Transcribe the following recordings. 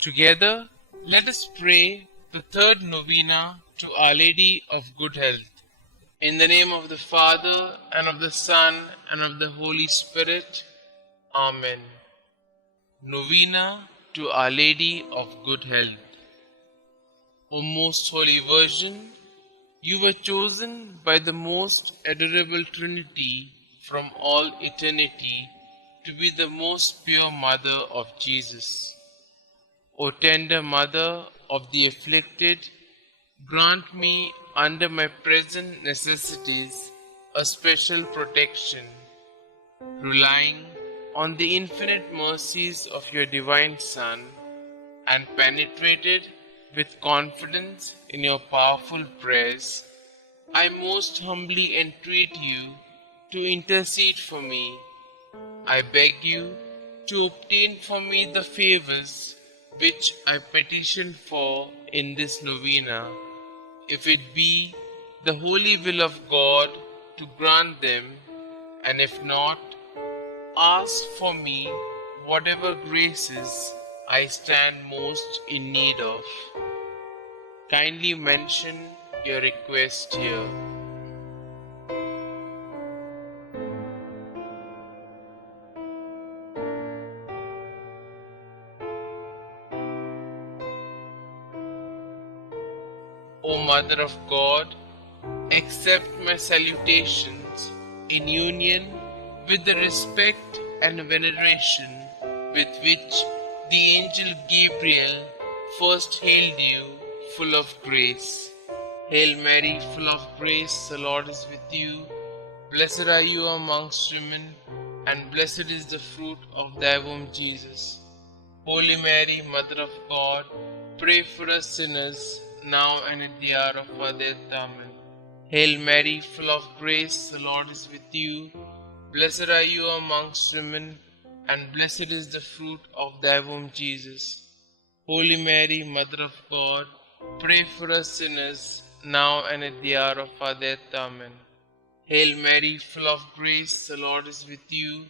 Together, let us pray the third novena to Our Lady of Good Health. In the name of the Father, and of the Son, and of the Holy Spirit. Amen. Novena to Our Lady of Good Health. O most Holy Virgin, you were chosen by the most adorable Trinity from all eternity to be the most pure Mother of Jesus. O tender Mother of the afflicted, grant me under my present necessities a special protection, relying on the infinite mercies of your divine Son, and penetrated with confidence in your powerful prayers, I most humbly entreat you to intercede for me. I beg you to obtain for me the favors which I petition for in this novena, if it be the holy will of God to grant them, and if not, ask for me whatever graces I stand most in need of. Kindly mention your request here. O Mother of God, accept my salutations in union with the respect and veneration with which the angel Gabriel first hailed you, full of grace. Hail Mary, full of grace, the Lord is with you. Blessed are you amongst women, and blessed is the fruit of thy womb, Jesus. Holy Mary, Mother of God, pray for us sinners, now and at the hour of our death. Amen. Hail Mary, full of grace, the Lord is with you. Blessed are you amongst women, and blessed is the fruit of thy womb, Jesus. Holy Mary, Mother of God, pray for us sinners, now and at the hour of our death. Amen. Hail Mary, full of grace, the Lord is with you.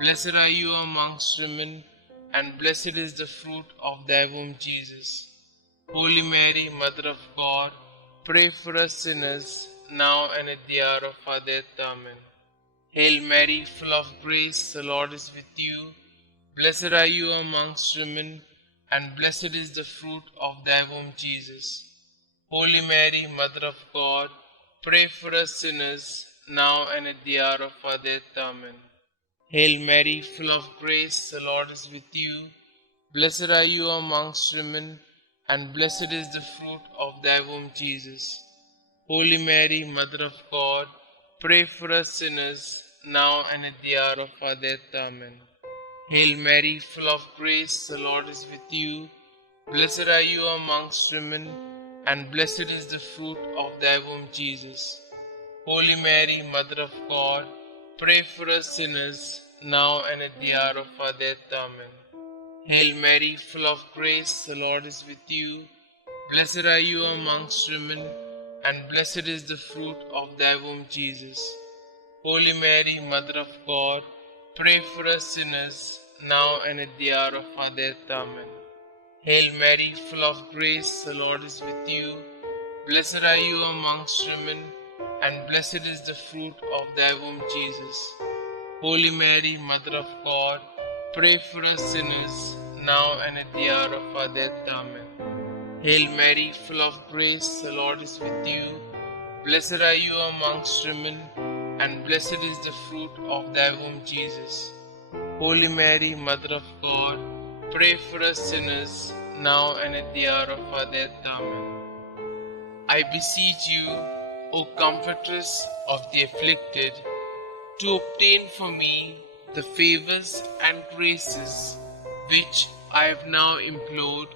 Blessed are you amongst women, and blessed is the fruit of thy womb, Jesus. Holy Mary, Mother of God, pray for us sinners, now and at the hour of our death. Amen. Hail Mary, full of grace, the Lord is with you. Blessed are you amongst women, and blessed is the fruit of thy womb, Jesus. Holy Mary, Mother of God, pray for us sinners, now and at the hour of our death. Amen. Hail Mary, full of grace, the Lord is with you. Blessed are you amongst women, and blessed is the fruit of thy womb, Jesus. Holy Mary, Mother of God, pray for us sinners, now and at the hour of our death. Amen. Hail Mary, full of grace, the Lord is with you. Blessed are you amongst women, and blessed is the fruit of thy womb, Jesus. Holy Mary, Mother of God, pray for us sinners, now and at the hour of our death. Amen. Hail Mary, full of grace, the Lord is with you. Blessed are you amongst women, and blessed is the fruit of thy womb, Jesus. Holy Mary, Mother of God, pray for us sinners, now and at the hour of our death. Amen. Hail Mary, full of grace, the Lord is with you. Blessed are you amongst women, and blessed is the fruit of thy womb, Jesus. Holy Mary, Mother of God, pray for us sinners, now and at the hour of our death. Amen. Hail Mary, full of grace, the Lord is with you. Blessed are you amongst women, and blessed is the fruit of thy womb, Jesus. Holy Mary, Mother of God, pray for us sinners, now and at the hour of our death. Amen. I beseech you, O Comfortress of the afflicted, to obtain for me the favors and graces which I have now implored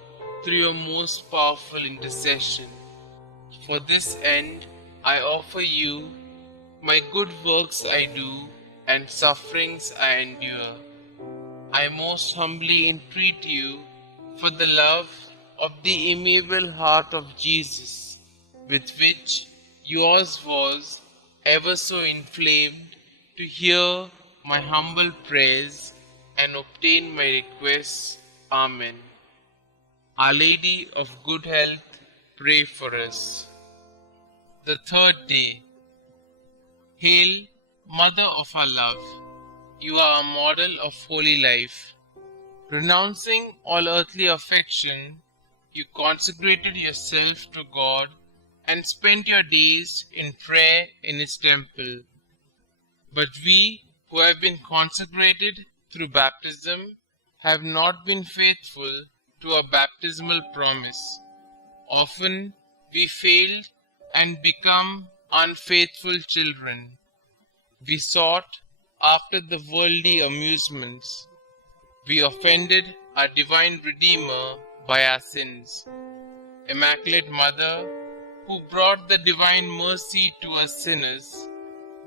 through your most powerful intercession. For this end, I offer you my good works I do and sufferings I endure. I most humbly entreat you for the love of the amiable heart of Jesus, with which yours was ever so inflamed, to hear my humble prayers and obtain my requests. Amen. Our Lady of Good Health, pray for us. The third day. Hail, Mother of our love, you are a model of holy life. Renouncing all earthly affection, you consecrated yourself to God and spent your days in prayer in His temple. But we, who have been consecrated through baptism, have not been faithful to our baptismal promise. Often we failed and become unfaithful children. We sought after the worldly amusements. We offended our divine Redeemer by our sins. Immaculate Mother, who brought the divine mercy to us sinners,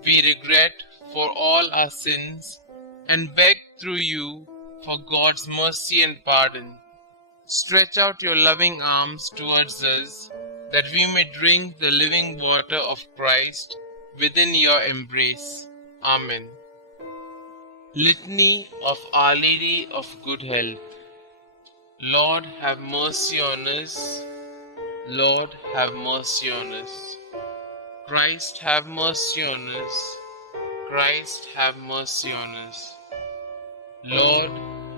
we regret for all our sins and beg through you for God's mercy and pardon. Stretch out your loving arms towards us, that we may drink the living water of Christ within your embrace. Amen. Litany of Our Lady of Good Health. Lord, have mercy on us. Lord, have mercy on us. Christ, have mercy on us. Christ, have mercy on us. Lord,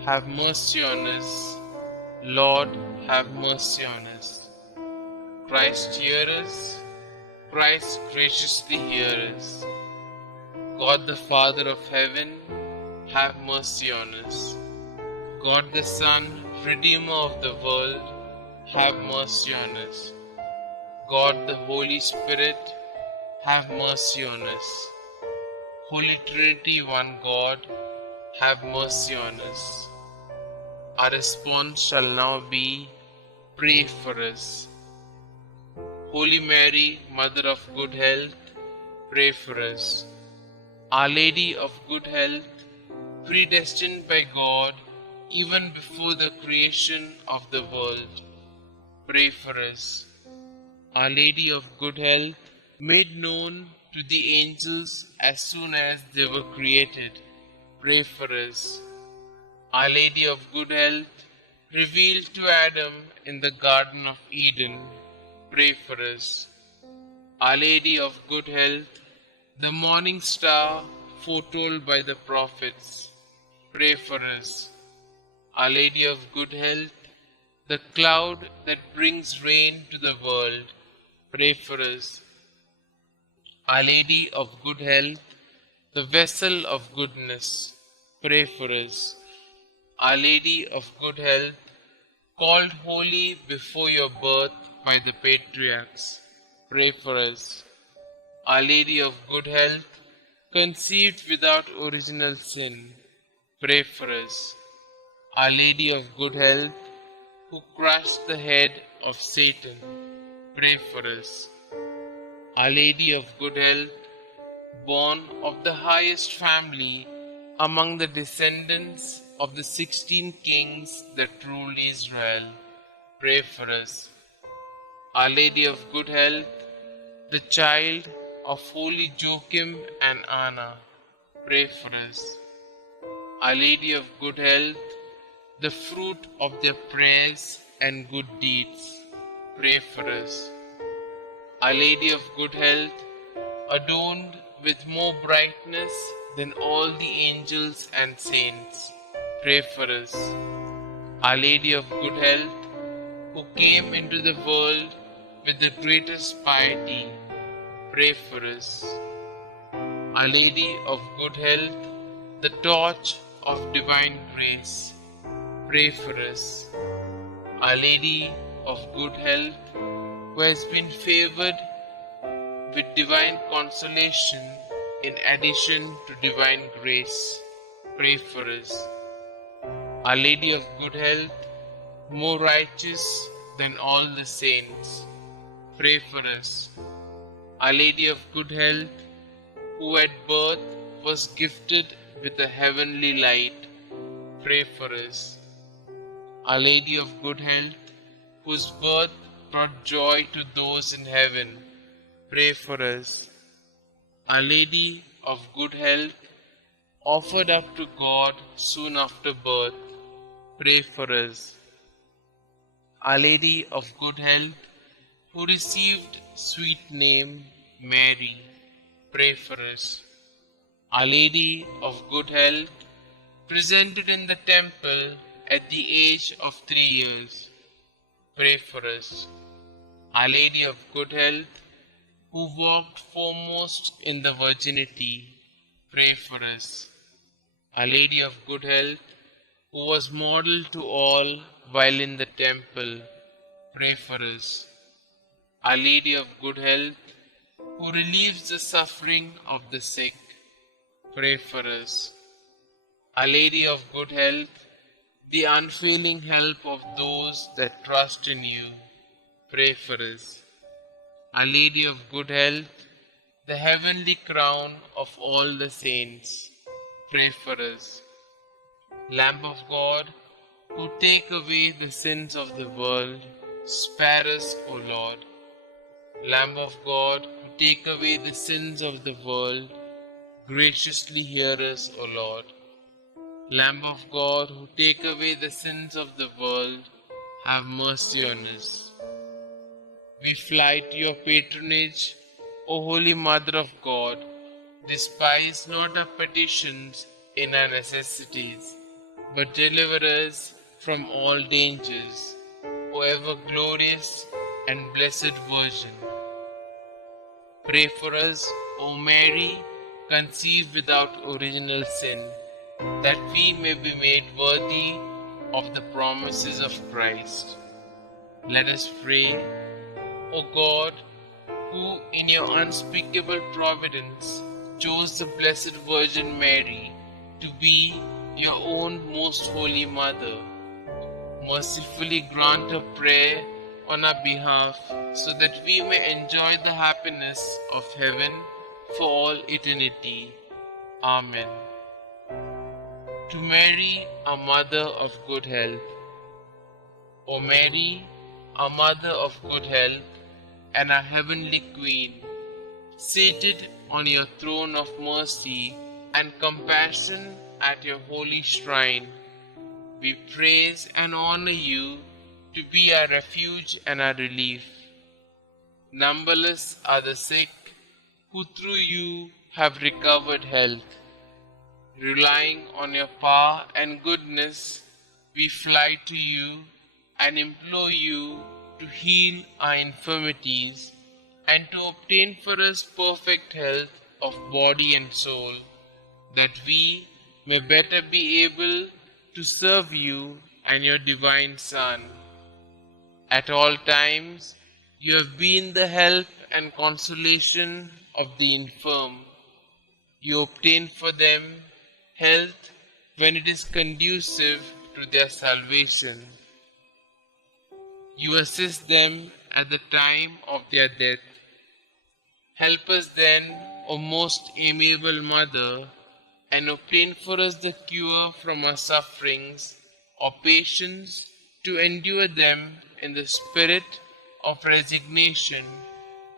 have mercy on us. Lord, have mercy on us. Christ, hear us. Christ, graciously hear us. God the Father of heaven, have mercy on us. God the Son, Redeemer of the world, have mercy on us. God the Holy Spirit, have mercy on us. Holy Trinity, one God, have mercy on us. Our response shall now be, pray for us. Holy Mary, Mother of Good Health, pray for us. Our Lady of Good Health, predestined by God even before the creation of the world, pray for us. Our Lady of Good Health, made known to the angels as soon as they were created, pray for us. Our Lady of Good Health, revealed to Adam in the Garden of Eden, pray for us. Our Lady of Good Health, the morning star foretold by the prophets, pray for us. Our Lady of Good Health, the cloud that brings rain to the world, pray for us. Our Lady of Good Health, the vessel of goodness, pray for us. Our Lady of Good Health, called holy before your birth by the patriarchs, pray for us. Our Lady of Good Health, conceived without original sin, pray for us. Our Lady of Good Health, who crushed the head of Satan, pray for us. Our Lady of Good Health, born of the highest family among the descendants of the 16 kings that ruled Israel, pray for us. Our Lady of Good Health, the child of holy Joachim and Anna, pray for us. Our Lady of Good Health, the fruit of their prayers and good deeds, pray for us. Our Lady of Good Health, adorned with more brightness than all the angels and saints, pray for us. Our Lady of Good Health, who came into the world with the greatest piety, pray for us. Our Lady of Good Health, the torch of divine grace, pray for us. Our Lady of Good Health, who has been favored with divine consolation in addition to divine grace, pray for us. Our Lady of Good Health, more righteous than all the saints, pray for us. Our Lady of Good Health, who at birth was gifted with a heavenly light, pray for us. Our Lady of Good Health, whose birth brought joy to those in heaven, pray for us. Our Lady of Good Health, offered up to God soon after birth, pray for us. Our Lady of Good Health, who received sweet name Mary, pray for us. Our Lady of Good Health, presented in the temple at the age of 3 years, pray for us. Our Lady of Good Health, who walked foremost in the virginity, pray for us. Our Lady of Good Health, who was model to all while in the temple, pray for us. Our Lady of Good Health, who relieves the suffering of the sick, pray for us. Our Lady of Good Health, the unfailing help of those that trust in you, pray for us. Our Lady of Good Health, the heavenly crown of all the saints, pray for us. Lamb of God, who take away the sins of the world, spare us, O Lord. Lamb of God, who take away the sins of the world, graciously hear us, O Lord. Lamb of God, who take away the sins of the world, have mercy on us. We fly to your patronage, O Holy Mother of God. Despise not our petitions in our necessities, but deliver us from all dangers, O ever glorious and blessed Virgin. Pray for us, O Mary, conceived without original sin, that we may be made worthy of the promises of Christ. Let us pray. O God, who in your unspeakable providence chose the Blessed Virgin Mary to be your own most holy Mother, mercifully grant a prayer on our behalf so that we may enjoy the happiness of heaven for all eternity. Amen. To Mary, our Mother of Good Health. O Mary, our Mother of Good Health and our Heavenly Queen, seated on your throne of mercy and compassion at your holy shrine, we praise and honor you to be our refuge and our relief. Numberless are the sick who through you have recovered health. Relying on your power and goodness, we fly to you and implore you to heal our infirmities and to obtain for us perfect health of body and soul, that we may better be able to serve you and your divine Son. At all times, you have been the help and consolation of the infirm. You obtain for them health when it is conducive to their salvation. You assist them at the time of their death. Help us then, O most amiable Mother, and obtain for us the cure from our sufferings, or patience to endure them in the spirit of resignation,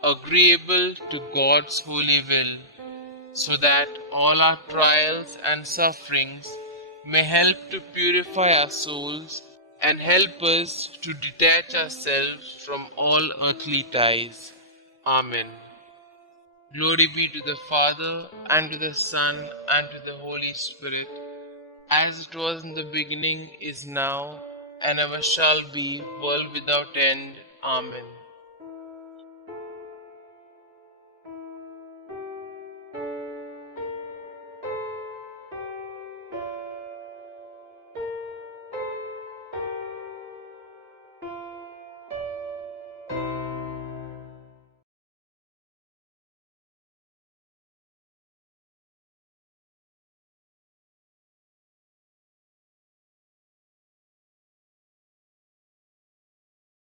agreeable to God's holy will, so that all our trials and sufferings may help to purify our souls and help us to detach ourselves from all earthly ties. Amen. Glory be to the Father, and to the Son, and to the Holy Spirit, as it was in the beginning, is now, and ever shall be, world without end. Amen.